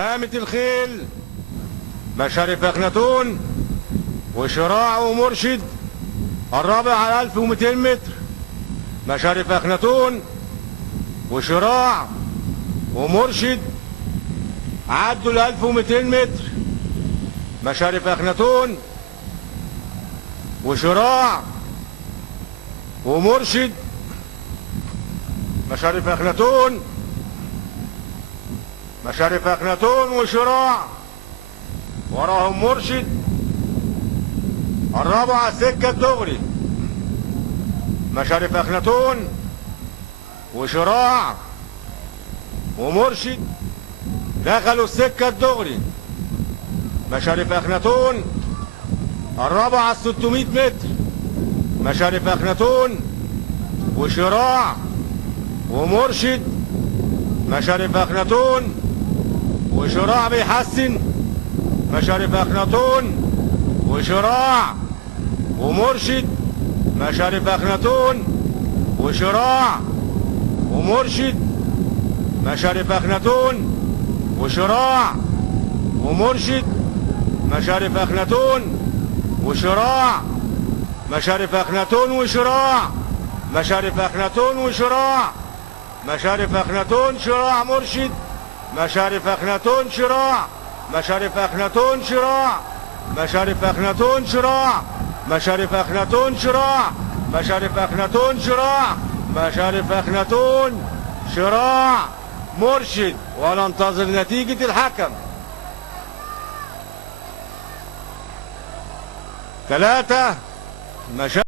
قامت الخيل مشارف أخناتون وشراع ومرشد الرابع على 1200 متر. مشارف أخناتون وشراع ومرشد عدوا ال 1200 متر. مشارف أخناتون وشراع ومرشد. مشارف أخناتون مشارف أخناتون وشراع وراهم مرشد الرابع على السكة الدغري. مشارف أخناتون وشراع ومرشد دخلوا السكة الدغري. مشارف أخناتون الرابع على 600 متر. مشارف أخناتون وشراع ومرشد. مشارف أخناتون وشراع بيحسن. مشارف أخناتون وشراع ومرشد. مشارف أخناتون وشراع ومرشد. مشارف أخناتون وشراع ومرشد. مشارف أخناتون وشراع. مشارف أخناتون وشراع. مشارف أخناتون وشراع. مشارف أخناتون شراع مرشد. مشارف أخناتون شراع. مشارف أخناتون شراع. مشارف أخناتون شراع. مشارف أخناتون شراع. مشارف أخناتون شراع. مشارف أخناتون شراع مرشد. وننتظر نتيجة الحكم. 3 مشارف